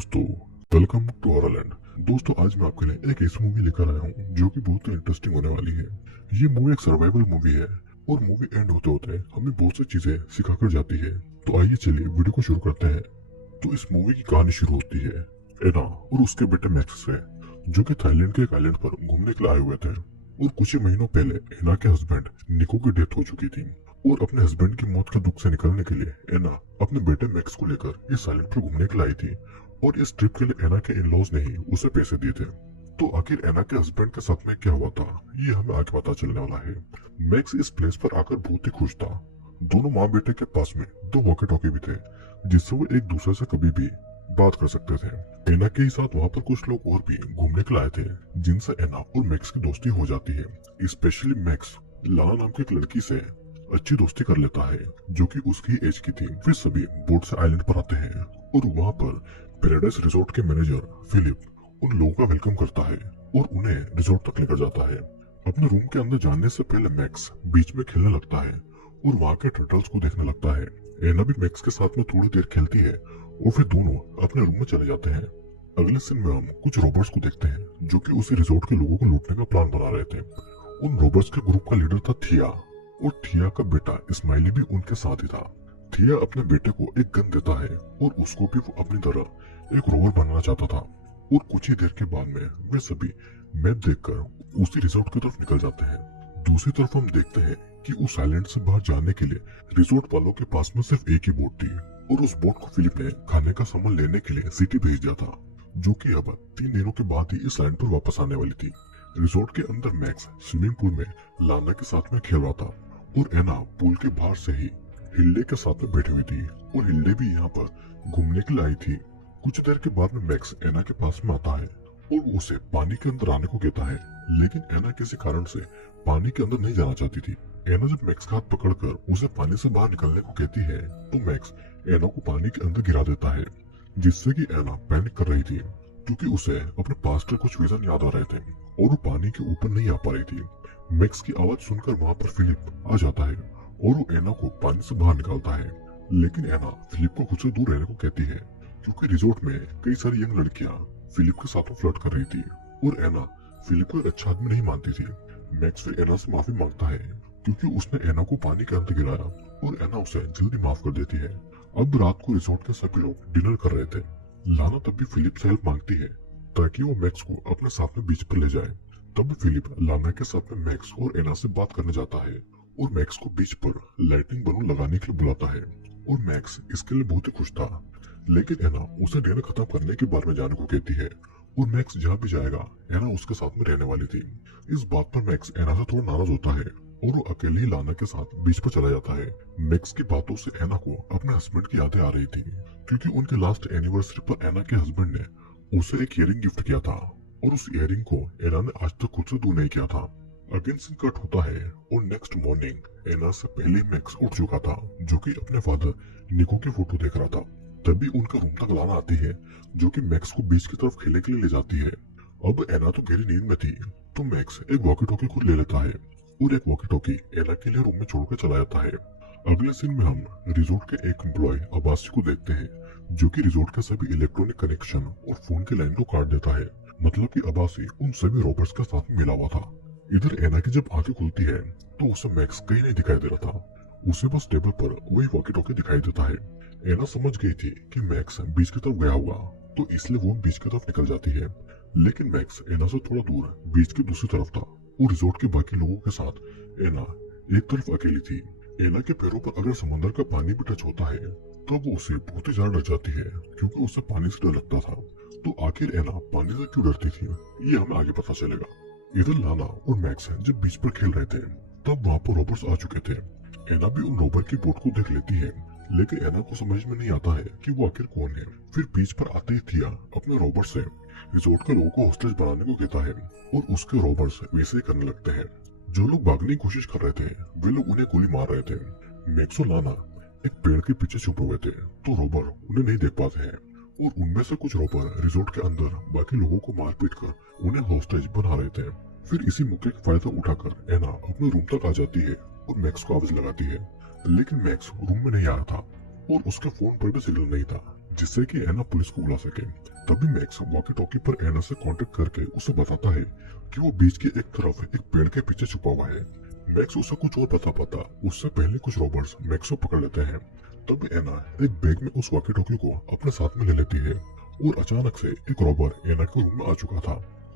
दोस्तों, welcome to आवरलैंड। दोस्तों, आज मैं आपके लिए एक ऐसी मूवी लेकर आया हूँ जो कि बहुत ही इंटरेस्टिंग होने वाली है। ये मूवी एक सर्वाइवल मूवी है और मूवी एंड होते होते हमें बहुत सी चीजें सिखाकर जाती है। तो आइए चलिए वीडियो को शुरू करते हैं। तो इस मूवी की कहानी शुरू होती है एना और उसके बेटे मैक्स से, जो कि थाईलैंड के एक आइलैंड पर घूमने के लिए आए हुए थे। और कुछ ही महीनों पहले एना के हस्बैंड निको की डेथ हो चुकी थी और अपने हस्बैंड की मौत के दुख से निकलने के लिए एना अपने बेटे मैक्स को लेकर इस आइलैंड पर घूमने के लिए आई थी। और इस ट्रिप के लिए एना के इन-लॉज ने ही उसे पैसे दिए थे। तो आखिर एना के हस्बैंड के साथ में क्या हुआ था, ये हमें आगे पता चलने वाला है। मैक्स इस प्लेस पर आकर बहुत ही खुश था। दोनों माँ बेटे के पास में दो वॉकी टॉकी भी थे, जिससे वो एक दूसरे से कभी भी बात कर सकते थे। एना के ही साथ वहाँ पर कुछ लोग और भी घूमने के लिए आए थे, जिनसे एना और मैक्स की दोस्ती हो जाती है। स्पेशली मैक्स लाना नाम की एक लड़की से अच्छी दोस्ती कर लेता है, जो कि उसकी एज की थी। फिर सभी बोट से आइलैंड पर आते हैं और वहाँ पर पैराडाइज रिजॉर्ट के मैनेजर फिलिप उन लोगों का वेलकम करता है और उन्हें रिजॉर्ट तक लेकर जाता है। अपने रूम के अंदर जाने से पहले मैक्स बीच में खेलने लगता है और वहाँ के टर्टल्स को देखने लगता है। एना भी मैक्स के साथ में थोड़ी देर खेलती है और फिर दोनों अपने रूम में चले जाते हैं। अगले सीन में हम कुछ रॉबर्ट्स को देखते हैं, जो कि उसी रिजॉर्ट के लोगों को लूटने का प्लान बना रहे थे। उन रॉबर्ट्स के ग्रुप का लीडर था थिया, और थिया का बेटा इस्माइली भी उनके साथ ही था। थिया अपने बेटे को एक गन देता है और उसको भी वो अपनी तरह एक रोवर बनाना चाहता था। और कुछ ही देर के बाद में वे सभी मैप देखकर उसी रिजॉर्ट की तरफ निकल जाते हैं। दूसरी तरफ हम देखते हैं कि उस आइलैंड से बाहर जाने के लिए रिजॉर्ट वालों के पास में सिर्फ एक ही बोट थी और उस बोट को फिलिप ने खाने का सामान लेने के लिए सिटी भेज दिया था, जो कि अब 3 दिनों के बाद ही इस आइलैंड पर वापस आने वाली थी। रिजॉर्ट के अंदर मैक्स स्विमिंग पूल में लाना के साथ में खेल रहा था और एना पूल के बाहर से ही हिल्डे के साथ में बैठी हुई थी और हिल्डे भी यहाँ पर घूमने के लिए आई थी। कुछ देर के बाद में मैक्स एना के पास में आता है और वो उसे पानी के अंदर आने को कहता है, लेकिन एना किसी कारण से पानी के अंदर नहीं जाना चाहती थी। एना जब मैक्स का हाथ पकड़कर उसे पानी से बाहर निकलने को कहती है, तो मैक्स एना को पानी के अंदर गिरा देता है, जिससे कि एना पैनिक कर रही थी, क्योंकि उसे अपने पास्ट के कुछ विजन याद आ रहे थे और वो पानी के ऊपर नहीं आ पा रही थी। मैक्स की आवाज सुनकर वहाँ पर फिलिप आ जाता है और वो एना को पानी से बाहर निकालता है, लेकिन एना फिलिप को खुद से दूर रहने को कहती है, क्योंकि रिजॉर्ट में कई सारी यंग लड़कियां फिलिप के साथ फ्लर्ट कर रही थी और एना फिलिप को एक अच्छा आदमी नहीं मानती थी। मैक्स फिर एना से माफी मांगता है, क्योंकि उसने एना को पानी के अंदर गिराया, और एना उसे जल्दी माफ कर देती है। अब रात को रिजॉर्ट के सभी लोग डिनर कर रहे थे। लाना तब भी फिलिप से हेल्प मांगती है ताकि वो मैक्स को अपने साथ में बीच पर ले जाए। तब फिलिप लाना के साथ में मैक्स और एना से बात करने जाता है और मैक्स को बीच पर लाइटिंग बलून लगाने के लिए बुलाता है, और मैक्स इसके लिए बहुत ही खुश था। लेकिन एना उसे डिनर खत्म करने के बारे में जाने को कहती है और मैक्स जहाँ भी जाएगा एना उसके साथ में रहने वाली थी। इस बात पर मैक्स एना से थोड़ा नाराज होता है और वो अकेले ही लाना के साथ बीच पर चला जाता है। मैक्स की बातों से एना को अपने हस्बैंड की यादें आ रही थी, क्योंकि उनके लास्ट एनिवर्सरी पर एना के हस्बैंड ने उसे एक इयरिंग गिफ्ट किया था और उस इयरिंग को एना ने आज तक खुद से दूर नहीं किया था। अगेन सीन कट होता है और नेक्स्ट मॉर्निंग एना से पहले मैक्स उठ चुका था, जो कि अपने फादर निको की फोटो देख रहा था। तभी उनका रूम तक लाना आती है, जो कि मैक्स को बीच की तरफ खेलने के लिए ले जाती है। अब एना तो गहरी नींद में थी, तो मैक्स एक वॉकी टॉकी खुद ले लेता है और एक वॉकी टॉकी एना के लिए रूम में छोड़कर चला जाता है। अगले सीन में हम रिजॉर्ट के एक एम्प्लॉय अब्बासी को देखते हैं, जो कि रिजॉर्ट के सभी इलेक्ट्रॉनिक कनेक्शन और फोन की लाइन को काट देता है। मतलब कि अब्बासी उन सभी रॉबर्ट्स के साथ मिला हुआ था। इधर एना की जब आंखें खुलती है तो उसे मैक्स कहीं नहीं दिखाई दे रहा था, उसे बस टेबल पर वही वॉकी टॉकी दिखाई देता है। एना समझ गई थी कि मैक्स बीच की तरफ गया होगा, तो इसलिए वो बीच की तरफ निकल जाती है। लेकिन मैक्स एना से थोड़ा दूर बीच की दूसरी तरफ था और रिजॉर्ट के बाकी लोगों के साथ एना एक तरफ अकेली थी। एना के पैरों पर अगर समंदर का पानी भी टच होता है तो वो उसे बहुत ही ज्यादा डर जाती है, क्योंकि उसे पानी से डर लगता था। तो आखिर एना पानी से क्यों डरती थी, ये हमें आगे पता चलेगा। इधर लाना और मैक्स जब बीच पर खेल रहे थे तब वहाँ पर रॉबर्ट्स आ चुके थे। एना भी उन रॉबर्ट की बोट को देख लेती है, लेकिन एना को समझ में नहीं आता है कि वो आखिर कौन है। फिर बीच पर आते ही थिया अपने रॉबर्ट से रिजॉर्ट के लोगों को हॉस्टेज बनाने को कहता है और उसके रॉबर्ट्स वैसे ही करने लगते हैं। जो लोग भागने की कोशिश कर रहे थे वे लोग उन्हें गोली मार रहे थे। मैक्स और लाना एक पेड़ के पीछे छुपे हुए थे, तो रॉबर उन्हें नहीं देख पाते हैं और उनमें से कुछ रॉबर रिजॉर्ट के अंदर बाकी लोगों को मार पीट कर उन्हें हॉस्टेज बना रहे थे। फिर इसी मौके का फायदा उठाकर एना अपने रूम तक आ जाती है और मैक्स को आवाज लगाती है, लेकिन मैक्स रूम में नहीं आया था और उसके फोन पर भी सिग्नल नहीं था, जिससे कि एना पुलिस को बुला सके। तभी मैक्स वॉकी टॉकी पर एना से कांटेक्ट करके उसे बताता है कि वो बीच के एक तरफ एक पेड़ के पीछे छुपा हुआ है। मैक्स उसे कुछ और बता पाता उससे पहले कुछ रॉबर्स मैक्स को पकड़ लेते हैं। तब एना एक बैग में उस वॉकी टॉकी को अपने साथ में ले लेती है और अचानक से एक रॉबर एना के रूम में आ चुका था,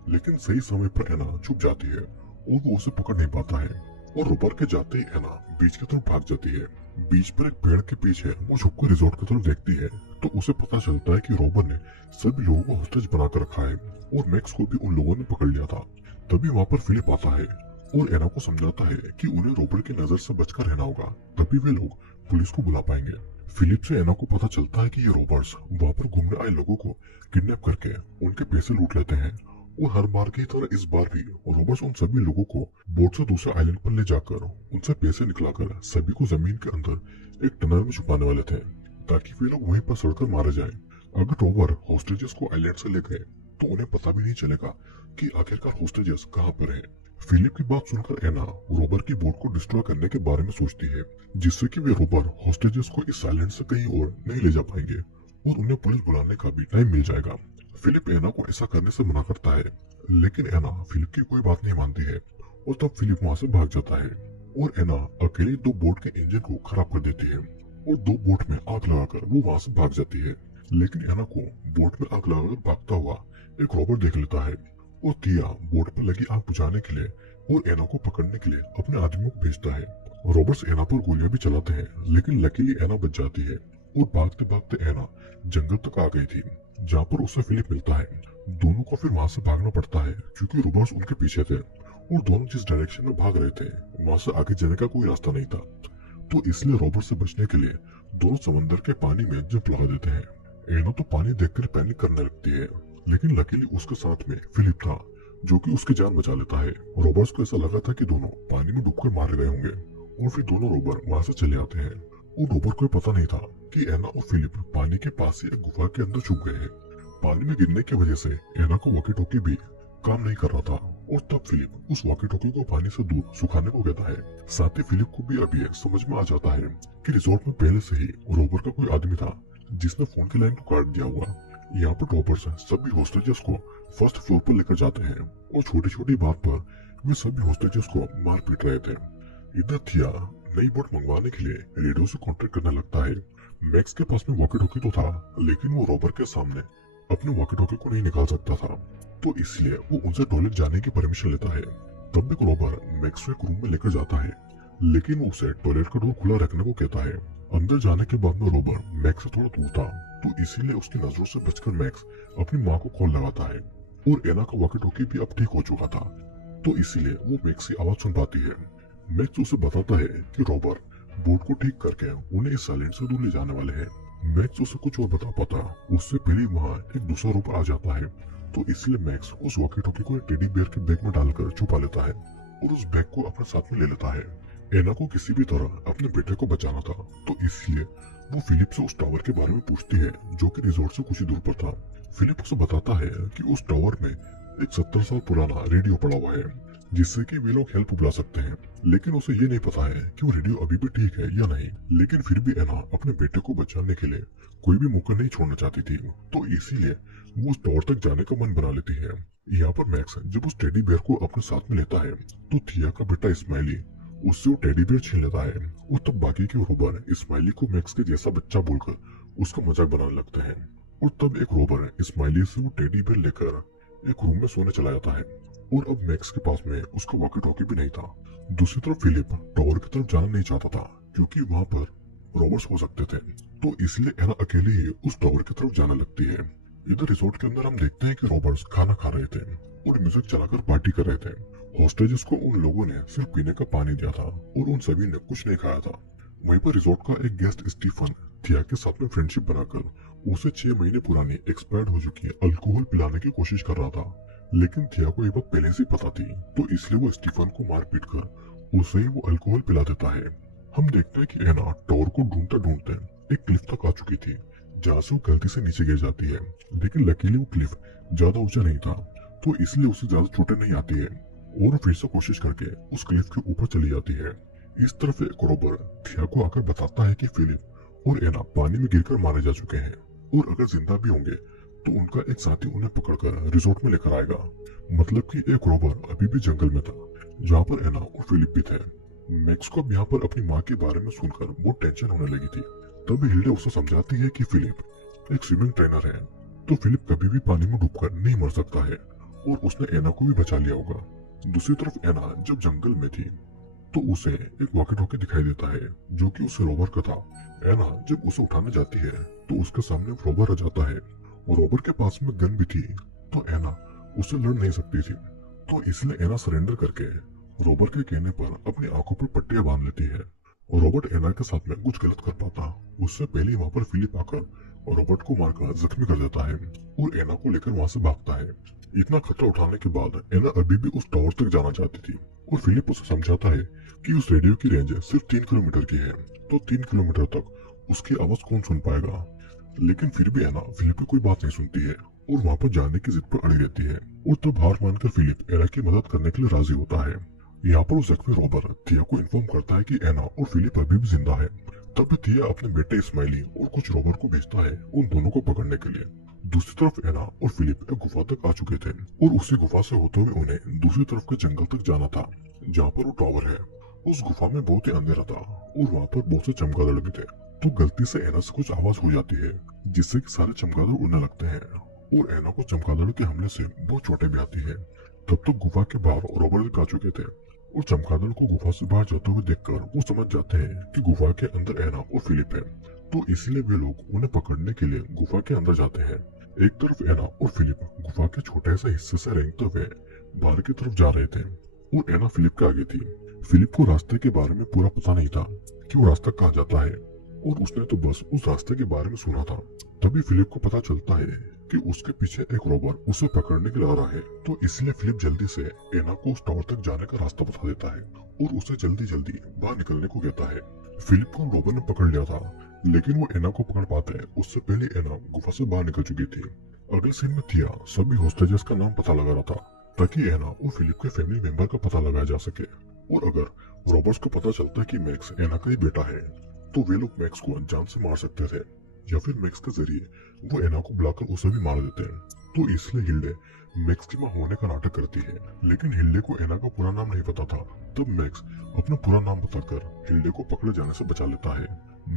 लेकिन सही समय पर एना छुप जाती है और वो उसे पकड़ नहीं पाता है और रॉबर के जाते ही एना बीच की तरफ भाग जाती है। बीच पर एक पेड़ के पीछे वो छुपकर रिजॉर्ट की तरफ देखती है तो उसे पता चलता है कि रॉबर ने सभी लोगों को हॉस्टेज बनाकर रखा है और मैक्स को भी उन लोगों ने पकड़ लिया था। तभी वहाँ पर फिलिप आता है और एना को समझाता है कि उन्हें रॉबर की नजर से बचकर रहना होगा, तभी वे लोग पुलिस को बुला पाएंगे। फिलिप से एना को पता चलता है कि ये रॉबर्स वहाँ पर घूमने आए लोगों को किडनैप करके उनके पैसे लूट लेते हैं और हर बार की तरह इस बार भी रॉबर्स उन सभी लोगों को बोट से दूसरे आइलैंड पर ले जाकर उनसे पैसे निकलाकर सभी को जमीन के अंदर एक टनल में छुपाने वाले थे ताकि वे लोग वहीं पर सड़कर मारे जाएं। अगर रॉबर हॉस्टेजेस को आइलैंड से ले गए तो उन्हें पता भी नहीं चलेगा कि आखिरकार हॉस्टेजेस कहाँ पर हैं। फिलिप की बात सुनकर एना रॉबर की बोट को डिस्ट्रॉय करने के बारे में सोचती है, जिससे कि वे रॉबर हॉस्टेजेस को इस आइलैंड से कहीं और नहीं ले जा पाएंगे और उन्हें पुलिस बुलाने का भी टाइम मिल जाएगा। फिलिप एना को ऐसा करने से मना करता है, लेकिन एना फिलिप की कोई बात नहीं मानती है और तब फिलिप वहाँ से भाग जाता है और एना अकेली दो बोट के इंजन को खराब कर देती है और दो बोट में आग लगाकर वो वहाँ से भाग जाती है। लेकिन एना को बोट में आग लगाकर भागता हुआ एक रॉबर देख लेता है और थिया बोट पर लगी आग बुझाने के लिए और एना को पकड़ने के लिए अपने आदमियों को भेजता है। रॉबर्ट्स एना पर गोलियां भी चलाते हैं, लेकिन लकीली एना बच जाती है और भागते भागते एना जंगल तक आ गई थी जहाँ पर उसे फिलिप मिलता है। दोनों को फिर वहाँ से भागना पड़ता है क्योंकि रॉबर्ट्स उनके पीछे थे और दोनों जिस डायरेक्शन में भाग रहे थे वहाँ से आगे जाने का कोई रास्ता नहीं था, तो इसलिए रॉबर्ट से बचने के लिए दोनों समंदर के पानी में जंप लगा देते हैं। एना तो पानी देखकर पैनिक करने लगती है, लेकिन लकीली उसके साथ में फिलिप था जो कि उसकी जान बचा लेता है। रॉबर्ट्स को ऐसा लगा था कि दोनों पानी में डूबकर मारे गए होंगे और फिर दोनों रॉबर वहाँ से चले आते हैं और रॉबर्ट को पता नहीं था कि एना और फिलिप पानी के पास ही एक गुफा के अंदर छुप गए हैं। पानी में गिरने की वजह से एना को वॉकी टॉकी भी काम नहीं कर रहा था और तब फिलिप उस वॉकी टॉकी को पानी से दूर सुखाने को कहता है। साथ ही फिलिप को भी अब ये समझ में आ जाता है कि रिजॉर्ट में पहले से ही रॉबर का कोई आदमी था जिसने फोन की लाइन को काट दिया हुआ। यहाँ पर रॉबर्ट्स सभी होस्टेजेस को फर्स्ट फ्लोर पर लेकर जाते हैं और छोटी छोटी बात पर वे सभी होस्टेजेस को मार पीट रहे थे। इधर थिया नई बोट मंगवाने के लिए रेडियो से कॉन्टेक्ट करने लगता है। मैक्स के पास में वॉकी टॉकी तो था, लेकिन वो रॉबर के सामने अपने वॉकी टॉकी को नहीं निकाल सकता था, तो इसलिए वो उनसे टॉयलेट जाने की परमिशन लेता है। तब भी रॉबर मैक्स को एक रूम में लेकर जाता है, लेकिन वो उसे टॉयलेट का डोर खुला रखने को कहता है। अंदर जाने के बाद में रॉबर मैक्स से थोड़ा दूर था, तो इसीलिए उसकी नजरों से बचकर मैक्स अपनी माँ को कॉल लगाता है और एना का वॉकी टॉकी भी अब ठीक हो चुका था, तो इसीलिए वो मैक्स की आवाज सुन पाती है। मैक्स उसे बताता है कि रॉबर बोट को ठीक करके उन्हें इस आइलैंड से दूर ले जाने वाले हैं। मैक्स उसे कुछ और बता पाता उससे पहले वहाँ एक दूसरा रॉबर आ जाता है, तो इसलिए मैक्स उस वॉकी टॉकी को एक टेडी बेयर के बैग में डालकर छुपा लेता है और उस बैग को अपने साथ में ले लेता है। एना को किसी भी तरह अपने बेटे को बचाना था, तो इसलिए वो फिलिप से उस टावर के बारे में पूछती है जो कि रिजॉर्ट से कुछ ही दूर पर था। फिलिप उसे बताता है कि उस टावर में एक 70 साल पुराना रेडियो पड़ा हुआ है जिससे कि वे लोग हेल्प बुला सकते हैं, लेकिन उसे ये नहीं पता है कि वो रेडियो अभी भी ठीक है या नहीं। लेकिन फिर भी एना अपने बेटे को बचाने के लिए कोई भी मौका नहीं छोड़ना चाहती थी, तो इसीलिए वो उस टावर तक जाने का मन बना लेती है। यहाँ पर मैक्स जब उस टेडी बेयर को अपने साथ में लेता है तो थिया का बेटा इस्माइली उससे वो टेडी बेयर छीन लेता है और तब बाकी के रोबर इस्माइली को मैक्स के जैसा बच्चा बोलकर उसका मजाक बनाने लगते हैं और तब एक रोबर इस्माइली से वो टेडी बेयर लेकर एक रूम में सोने चला जाता है और अब मैक्स के पास में उसका वॉकी टॉकी भी नहीं था। दूसरी तरफ फिलिप टावर की तरफ जाना नहीं चाहता था क्योंकि वहाँ पर रॉबर्ट्स हो सकते थे, तो इसलिए एना अकेले ही उस टावर की तरफ जाने लगती है। इधर रिसोर्ट के अंदर हम देखते हैं कि रॉबर्ट्स खाना खा रहे थे और म्यूजिक चलाकर पार्टी कर रहे थे। हॉस्टेजेस को उन लोगों ने सिर्फ पीने का पानी दिया था और उन सभी ने कुछ नहीं खाया था। वहीं पर रिसोर्ट का एक गेस्ट स्टीफन थिया के साथ में फ्रेंडशिप बनाकर उसे 6 महीने पुरानी एक्सपायर्ड हो चुकी अल्कोहल पिलाने की कोशिश कर रहा था, लेकिन थिया को ये बात पहले से पता थी, तो इसलिए वो स्टीफन को मार पीट कर उसे ही वो अल्कोहल पिला देता है। हम देखते हैं कि एना टावर को ढूंढते ढूंढते एक क्लिफ तक आ चुकी थी जहाँ से वो गलती से नीचे गिर जाती है, लेकिन लकीली वो क्लिफ ज्यादा ऊंचा नहीं था, तो इसलिए उसे ज्यादा चोटें नहीं आती है और वो फिर से कोशिश करके उस क्लिफ के ऊपर चली जाती है। इस तरफ एक रोबर थिया को आकर बताता है कि फिलिप और एना पानी में गिरकर मारे जा चुके हैं और अगर जिंदा भी होंगे तो उनका एक साथी उन्हें पकड़कर रिजॉर्ट में लेकर आएगा। मतलब कि एक रोबर अभी भी जंगल में था जहाँ पर एना और फिलिप भी थे। मैक्स को अब यहाँ पर अपनी माँ के बारे में सुनकर बहुत टेंशन होने लगी थी। तभी हिल्डे उसे समझाती है कि फिलिप एक स्विमिंग ट्रेनर है, तो फिलिप कभी भी पानी में डूबकर नहीं मर सकता है और उसने एना को भी बचा लिया होगा। दूसरी तरफ एना जब जंगल में थी तो उसे एक वॉकी टॉकी दिखाई देता है जो कि उस रोबर का था। एना जब उसे उठाने जाती है तो उसके सामने रोबर आ जाता है और रोबर के पास में गन भी थी, तो एना उससे लड़ नहीं सकती थी। तो इसलिए एना सरेंडर करके रोबर के कहने पर अपनी आंखों पर पट्टियां बांध लेती है और रॉबर्ट एना के साथ में कुछ गलत कर पाता उससे पहले ही वहाँ पर फिलिप आकर और रॉबर्ट को मारकर जख्मी कर देता है और एना को लेकर वहाँ से भागता है। इतना खतरा उठाने के बाद एना अभी भी उस टावर तक जाना चाहती थी और फिलिप उसे समझाता है कि उस रेडियो की रेंज सिर्फ 3 किलोमीटर की है, तो 3 किलोमीटर तक उसकी आवाज कौन सुन पाएगा। लेकिन फिर भी एना फिलिप की कोई बात नहीं सुनती है और वहाँ पर जाने की जिद पर अड़ी रहती है और तब हार मानकर फिलिप एना की मदद करने के लिए राजी होता है। यहाँ पर उस जख्मी रॉबर थिया को इन्फॉर्म करता है कि एना और फिलिप अभी भी जिंदा है। तब थिया अपने बेटे इस्माइली और कुछ रॉबर को भेजता है उन दोनों को पकड़ने के लिए। दूसरी तरफ एना और फिलिप एक गुफा तक आ चुके थे और उसी गुफा से होते हुए उन्हें दूसरी तरफ के जंगल तक जाना था जहाँ पर वो टावर है। उस गुफा में बहुत ही अंधेरा था और वहाँ पर बहुत से चमगादड़ भी थे। तो गलती से एना से कुछ आवाज हो जाती है जिससे कि सारे चमगादड़ उड़ने लगते हैं और एना को चमगादड़ों के हमले से बहुत चोटें भी आती है। तब तक गुफा के बाहर रॉबर भी आ चुके थे और चमगादड़ को गुफा से बाहर जाते हुए देखकर वो समझ जाते हैं कि गुफा के अंदर एना और फिलिप है, तो इसलिए वे लोग उन्हें पकड़ने के लिए गुफा के अंदर जाते हैं। एक तरफ एना और फिलिप गुफा के छोटे से हिस्से से रेंगते हुए बाहर की तरफ जा रहे थे और एना फिलिप के आगे थी। फिलिप को रास्ते के बारे में पूरा पता नहीं था कि वो रास्ता कहाँ जाता है और उसने तो बस उस रास्ते के बारे में सुना था। तभी फिलिप को पता चलता है कि उसके पीछे एक रॉबर उसे पकड़ने के लिए आ रहा है, तो इसलिए फिलिप जल्दी से एना को उस टावर तक जाने का रास्ता बता देता है और उसे जल्दी जल्दी बाहर निकलने को कहता है। फिलिप को रॉबर ने पकड़ लिया था लेकिन वो एना को पकड़ पाते हैं उससे पहले एना गुफा से बाहर निकल चुकी थी। अगले सीन में थिया सभी होस्टेजेस का नाम पता लगा रहा था ताकि एना और फिलिप के फैमिली मेंबर का पता लगाया जा सके, और अगर रॉबर्ट्स को पता चलता है कि मैक्स एना का ही बेटा है तो वे लोग मैक्स को जान से मार सकते थे या फिर मैक्स के जरिए वो एना को बुलाकर उसे भी मार देते हैं। तो इसलिए हिल्डे मैक्स की मां होने का नाटक करती है, लेकिन हिल्डे को एना का पूरा नाम नहीं पता था। तब मैक्स अपना पूरा नाम बताकर हिल्डे को पकड़े जाने से बचा लेता है।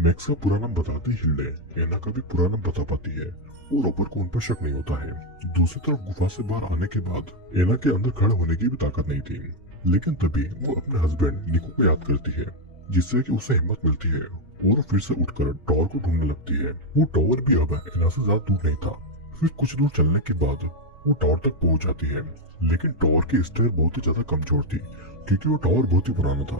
मैक्स का पूरा नाम बताते ही हिल्डे एना का भी पूरा नाम बता पाती है और रॉबर्ट को उन पर शक नहीं होता है। दूसरी तरफ गुफा से बाहर आने के बाद एना के अंदर खड़े होने की भी ताकत नहीं थी, लेकिन तभी वो अपने हस्बैंड निको को याद करती है जिससे कि उसे हिम्मत मिलती है और फिर से उठकर टावर को ढूंढने लगती है। वो टावर भी अब एना से ज्यादा दूर नहीं था। फिर कुछ दूर चलने के बाद वो टावर तक पहुंच जाती है, लेकिन टावर की स्टेयर बहुत ही ज्यादा कमजोर थी क्योंकि वो टावर बहुत ही पुराना था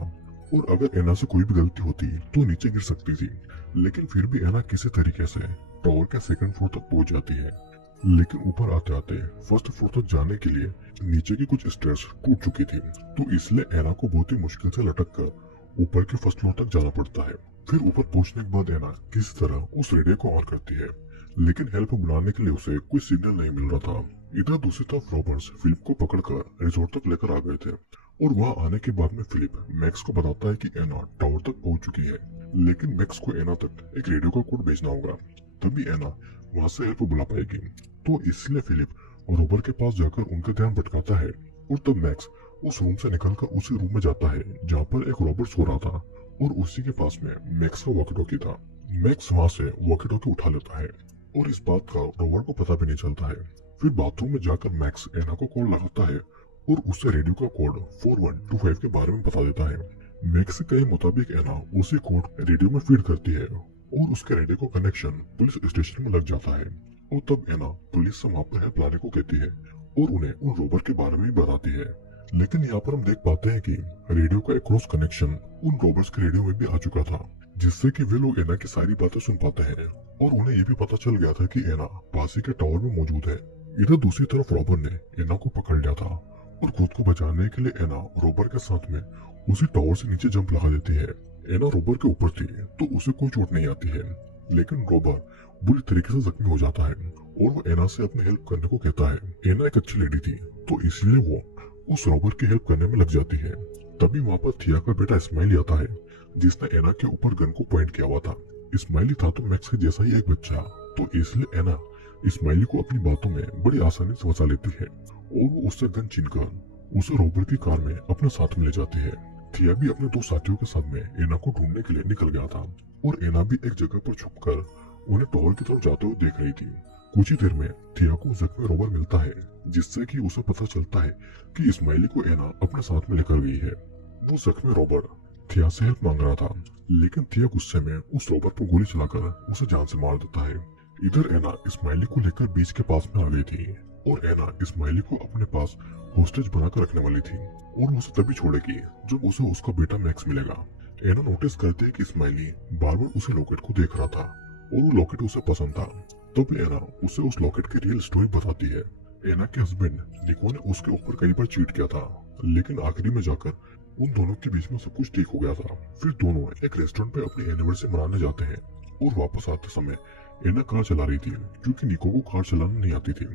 और अगर एना से कोई भी गलती होती तो नीचे गिर सकती थी। लेकिन फिर भी एना किसी तरीके से टावर के सेकंड फ्लोर तक पहुंच जाती है, लेकिन ऊपर आते आते फर्स्ट फ्लोर तक जाने के लिए नीचे की कुछ स्टेयर्स टूट चुकी थी, तो इसलिए एना को बहुत ही मुश्किल से लटक कर ऊपर के फर्स्ट फ्लोर तक जाना पड़ता है। फिर ऊपर पहुंचने के बाद एना किसी तरह उस रेडियो को ऑन करती है, लेकिन हेल्प बुलाने के लिए उसे कोई सिग्नल नहीं मिल रहा था। इधर दूसरी तरफ रॉबर्ट्स फिलिप को पकड़कर रिजॉर्ट तक लेकर आ गए थे और वहां आने के बाद में फिलिप मैक्स को बताता है कि एना टावर तक पहुंच चुकी है, लेकिन मैक्स को एना तक एक रेडियो का कोड भेजना होगा तभी एना वहां से हेल्प बुला पाएगी। तो इसलिए फिलिप रॉबर के पास जाकर उनका ध्यान भटकाता है और तब मैक्स उस रूम से निकलकर उसी रूम में जाता है जहाँ पर एक रॉबर्ट सो रहा था और उसी के पास में मैक्स का वॉकी टॉकी था। मैक्स वहां से वॉकी टॉकी उठा लेता है और इस बात का रॉबर्ट को पता भी नहीं चलता है। फिर बाथरूम में जाकर मैक्स एना को कॉल लगाता है और उससे रेडियो का कोड 4125 के बारे में बता देता है। मैक्स के मुताबिक एना उसी कोड रेडियो में फीड करती है और उसके रेडियो का कनेक्शन पुलिस स्टेशन में लग जाता है और तब एना पुलिस से वहाँ पर हेल्प लाने को कहती है और उन्हें उन रोबर के बारे में भी बताती है। लेकिन यहाँ पर हम देख पाते हैं कि रेडियो का एक क्रॉस कनेक्शन उन रोबर्स के रेडियो में भी आ चुका था, जिससे कि वे लोग एना की सारी बातें सुन पाते हैं और उन्हें ये भी पता चल गया था कि एना पासी के टावर में मौजूद है। इधर दूसरी तरफ रॉबर ने एना को पकड़ लिया था और खुद को बचाने के लिए एना रॉबर के साथ में उसी टावर से नीचे जंप लगा देती है। एना रॉबर के ऊपर थी तो उसे कोई चोट नहीं आती है, लेकिन रॉबर बुरी तरीके से जख्मी हो जाता है और वो एना से अपनी हेल्प करने को कहता है। एना एक अच्छी लेडी थी तो इसलिए वो उस रॉबर की हेल्प करने में लग जाती है। तभी वहाँ पर थिया का बेटा इस्माइली आता है जिसने एना के ऊपर गन को पॉइंट किया हुआ था। इस्माइली था तो मैक्स के जैसा ही एक बच्चा, तो इसलिए एना इस्माइली को अपनी बातों में बड़ी आसानी से फंसा लेती है और वो उससे गन छीनकर उसे रॉबर्ट की कार में अपने साथ में ले जाती है। थिया भी अपने दो साथियों के साथ में एना को ढूंढने के लिए निकल गया था और एना भी एक जगह पर छुपकर उन्हें टॉवर की तरफ जाते हुए देख रही थी। कुछ ही देर में थिया को जख्मी रॉबर्ट मिलता है, जिससे कि उसे पता चलता है कि इस्माइली को एना अपने साथ में लेकर गई है। वो जख्मी रॉबर्ट थिया से हेल्प मांग रहा था, लेकिन थिया गुस्से में उस रॉबर्ट पर गोली चलाकर उसे जान से मार देता है। इधर एना इस्माइली को लेकर बीच के पास में आ गई थी और एना इस्माइली को अपने पास होस्टेज बनाकर रखने वाली थी और उसे तभी छोड़ेगी जब उसे उसका बेटा मैक्स मिलेगा। एना नोटिस करती है कि इस्माइली बार बार उसे लॉकेट को देख रहा था और वो लॉकेट उसे पसंद था। तब एना उसे उस लॉकेट की रियल स्टोरी बताती है। एना के हस्बैंड निको ने उसके ऊपर कई बार चीट किया था, लेकिन आखिरी में जाकर उन दोनों के बीच में सब कुछ ठीक हो गया था। फिर दोनों एक रेस्टोरेंट पे अपनी एनिवर्सरी मनाने जाते हैं और वापस आते समय एना कार चला रही थी क्योंकि निको को कार चलाना नहीं आती थी।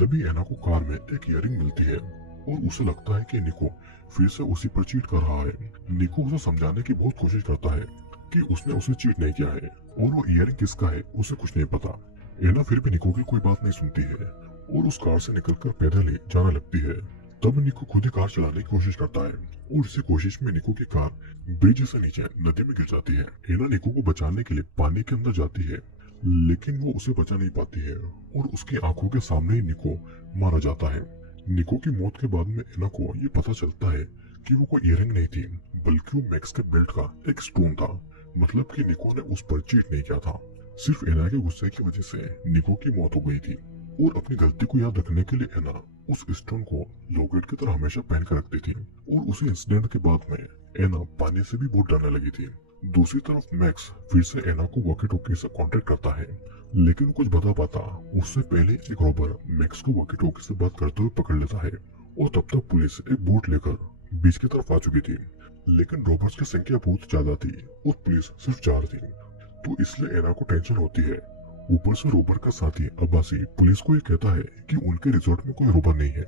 तभी एना को कार में एक इयररिंग मिलती है और उसे लगता है कि निको फिर से उसी पर चीट कर रहा है। निको उसे समझाने की बहुत कोशिश करता है कि उसने उसे चीट नहीं किया है और वो इयररिंग किसका है उसे कुछ नहीं पता। एना फिर भी निको की कोई बात नहीं सुनती है और उस कार से निकलकर पैदल ही जाने लगती है। तब निको खुद ही कार चलाने की कोशिश करता है और इसी कोशिश में निको की कार ब्रिज से नीचे नदी में गिर जाती है। एना निको को बचाने के लिए पानी के अंदर जाती है, लेकिन वो उसे बचा नहीं पाती है और उसकी आंखों के सामने ही निको मारा जाता है। निको की मौत के बाद में एना को ये पता चलता है कि वो कोई इयररिंग नहीं थी, बल्कि वो मैक्स के बेल्ट का एक स्टोन था। मतलब कि निको ने उस पर चीट नहीं किया था। सिर्फ एना के गुस्से की वजह से निको की मौत हो गई थी और अपनी गलती को याद रखने के लिए एना उस स्टोन को लॉकेट की तरह हमेशा पहन कर रखती थी और उसी इंसिडेंट के बाद में एना पानी से भी बहुत डरने लगी थी। दूसरी तरफ मैक्स फिर से एना को वॉकी टॉकी से कांटेक्ट करता है, लेकिन कुछ बता पाता उससे पहले एक रॉबर मैक्स को वॉकी टॉकी से बात करते हुए पकड़ लेता है और तब तक पुलिस एक बोट लेकर बीच की तरफ आ चुकी थी। लेकिन रॉबर्स की संख्या बहुत ज्यादा थी और पुलिस सिर्फ 4 थी, तो इसलिए एना को टेंशन होती है। ऊपर से रॉबर का साथी अब्बासी पुलिस को ये कहता है कि उनके रिजॉर्ट में कोई रॉबर नहीं है,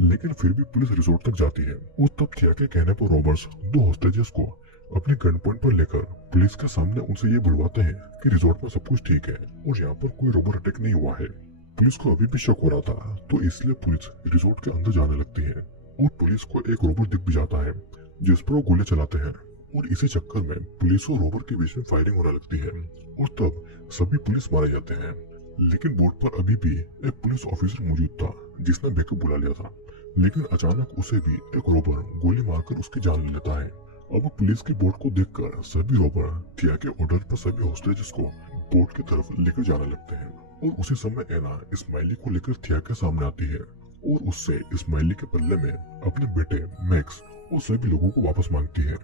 लेकिन फिर भी पुलिस रिजॉर्ट तक जाती है और तब थिया के कहने पर रॉबर्स 2 हॉस्टेजेस को अपने गन पॉइंट पर लेकर पुलिस के सामने उनसे ये बुलवाते हैं कि रिजॉर्ट में सब कुछ ठीक है और यहाँ पर कोई रॉबर अटैक नहीं हुआ है। पुलिस को अभी भी शक हो रहा था, तो इसलिए पुलिस रिजॉर्ट के अंदर जाने लगती है और पुलिस को एक रॉबर दिख भी जाता है जिस पर वो गोले चलाते हैं और इसी चक्कर में पुलिस और रॉबर के बीच में फायरिंग होने लगती है और तब सभी पुलिस मारे जाते हैं। लेकिन बोट पर अभी भी एक पुलिस ऑफिसर मौजूद था जिसने बैकअप बुला लिया था, लेकिन अचानक उसे भी एक रॉबर गोली मारकर उसकी जान ले लेता है। अब पुलिस की बोट को देखकर सभी रॉबर थिया के ऑर्डर पर सभी हॉस्टेजेस को बोट की तरफ लेकर जाने लगते हैं और उसी समय एना इस्माइली को लेकर थिया के सामने आती है और उससे इस्माइली के पल्ले में अपने बेटे मैक्स और सभी लोगों को वापस मांगती है।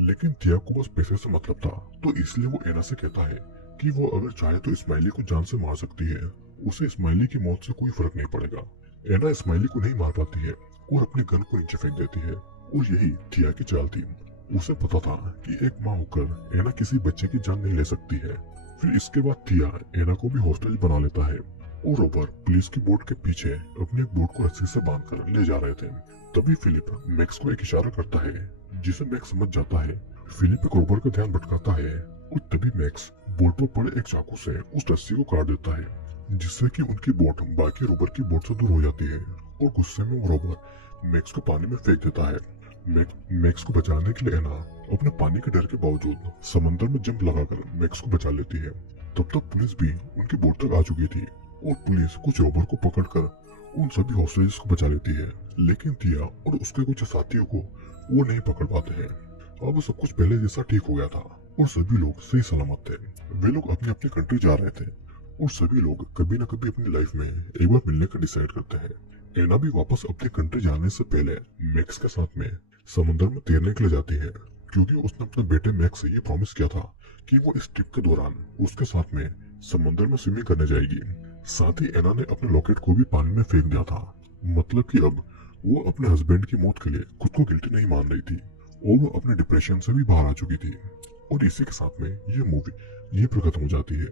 लेकिन थिया को बस पैसे से मतलब था, तो इसलिए वो एना से कहता है कि वो अगर चाहे तो इस्माइली को जान से मार सकती है, उसे इस्माइली की मौत से कोई फर्क नहीं पड़ेगा। एना इस्माइली को नहीं मार पाती है और अपनी गन को नीचे फेंक देती है और यही थिया की चाल थी। उसे पता था कि एक माँ होकर एना किसी बच्चे की जान नहीं ले सकती है। फिर इसके बाद थिया एना को भी हॉस्टेज बना लेता है और रॉबर पुलिस की बोट के पीछे अपने बोट को रस्सी से बांधकर ले जा रहे थे। तभी फिलिप मैक्स को एक इशारा करता है जिसे मैक्स समझ जाता है। फिलिप एक रॉबर का ध्यान भटकाता है और तभी मैक्स बोट पर पड़े एक चाकू से उस रस्सी को काट देता है, जिससे कि उनकी बोट बाकी रॉबर की बोट से दूर हो जाती है और गुस्से में वो रॉबर मैक्स को पानी में फेंक देता है। मैक्स को बचाने के लिए एना अपने पानी के डर के बावजूद समंदर में जंप लगाकर मैक्स को बचा लेती है। तब तक पुलिस भी उनकी बोट तक आ चुकी थी और पुलिस कुछ रॉबर को पकड़कर उन सभी हॉस्टेजेस को बचा लेती है, लेकिन थिया और उसके कुछ साथियों को वो नहीं पकड़ पाते हैं। अब सब कुछ पहले जैसा ठीक हो गया था और सभी लोग सही सलामत थे। वे लोग अपनी अपनी कंट्री जा रहे थे और सभी लोग कभी न कभी अपनी लाइफ में एक बार मिलने का डिसाइड करते हैं। एना भी वापस अपनी कंट्री जाने से पहले मैक्स के साथ में समुद्र में तैरने के लिए जाती है, क्योंकि उसने अपने बेटे मैक्स से ये प्रॉमिस किया था कि वो इस ट्रिप के दौरान उसके साथ में समुद्र में स्विमिंग करने जाएगी। साथ ही एना ने अपने लॉकेट को भी पानी में फेंक दिया था, मतलब कि अब वो अपने हस्बैंड की मौत के लिए खुद को गिल्टी नहीं मान रही थी और वो अपने डिप्रेशन से भी बाहर आ चुकी थी। और इसी के साथ में ये मूवी यहीं पर खत्म हो जाती है।